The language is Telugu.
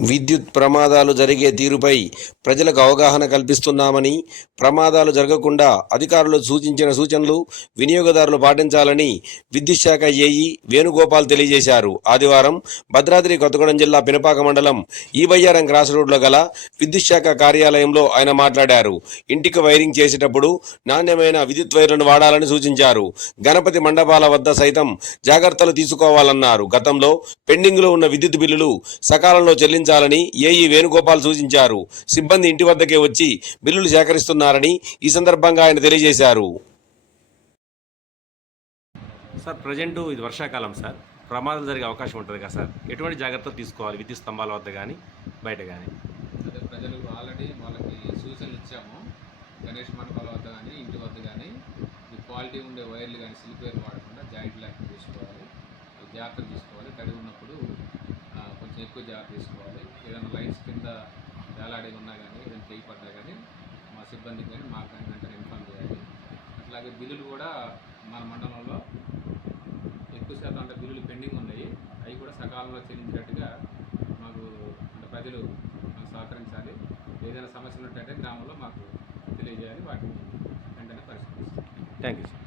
విద్యుత్ ప్రమాదాలు జరిగే తీరుపై ప్రజలకు అవగాహన కల్పిస్తున్నామని ప్రమాదాలు జరగకుండా అధికారులు సూచించిన సూచనలు వినియోగదారులు పాటించాలని విద్యుత్ శాఖ ఏఈ వేణుగోపాల్ తెలియజేశారు. ఆదివారం భద్రాద్రి కొత్తగూడెం జిల్లా పినపాక మండలం ఈబయ్యారం క్రాస్ రోడ్లో గల విద్యుత్ శాఖ కార్యాలయంలో ఆయన మాట్లాడారు. ఇంటికి వైరింగ్ చేసేటప్పుడు నాణ్యమైన విద్యుత్ వైర్లను వాడాలని సూచించారు. గణపతి మండపాల వద్ద సైతం జాగ్రత్తలు తీసుకోవాలన్నారు. గతంలో పెండింగ్లో ఉన్న విద్యుత్ బిల్లులు సకాలంలో చెల్లించాలని ఏఈ వేణుగోపాల్ సూచించారు. సిబ్బంది ఇంటి వద్దకే వచ్చి బిల్లులు సేకరిస్తున్నారని ఈ సందర్భంగా ఆయన తెలియజేశారు. సార్ ప్రజెంట్ ఇది వర్షాకాలం సార్. ప్రమాదాలు జరిగే అవకాశం ఉంటుంది కదా సార్. ఎటువంటి జాగ్రత్తలు తీసుకోవాలి? విద్యుత్ స్తంభాల వద్ద కానీ బయట కానీ అదే ప్రజలకు ఆల్రెడీ వాళ్ళకి సూచనలు ఇచ్చాము. గణేష్ మండపాల వద్ద కానీ ఇంటి వద్ద కానీ ఈ క్వాలిటీ ఉండే వైర్లు కానీ లేకుండా చూసుకోవాలి జాగ్రత్తలు తీసుకోవాలి. తడి ఉన్నప్పుడు కొంచెం ఎక్కువ జాగ్రత్త తీసుకోవాలి. ఏదైనా లైన్స్ కింద వేలాడి ఉన్నా కానీ ఏదైనా చేయి పడ్డా కానీ మా సిబ్బందికి కానీ మాకు కానీ వెంటనే ఇన్ఫామ్ చేయాలి. అట్లాగే బిల్లులు కూడా మన మండలంలో ఎక్కువ శాతం అంటే బిల్లులు పెండింగ్ ఉన్నాయి. అవి కూడా సకాలంలో చెల్లించినట్టుగా మాకు అంటే ప్రజలు మాకు సహకరించాలి. ఏదైనా సమస్యలు ఉంటే గ్రామంలో మాకు తెలియజేయాలి. వాటిని వెంటనే పరిశీలిస్తాం థ్యాంక్ యూ సార్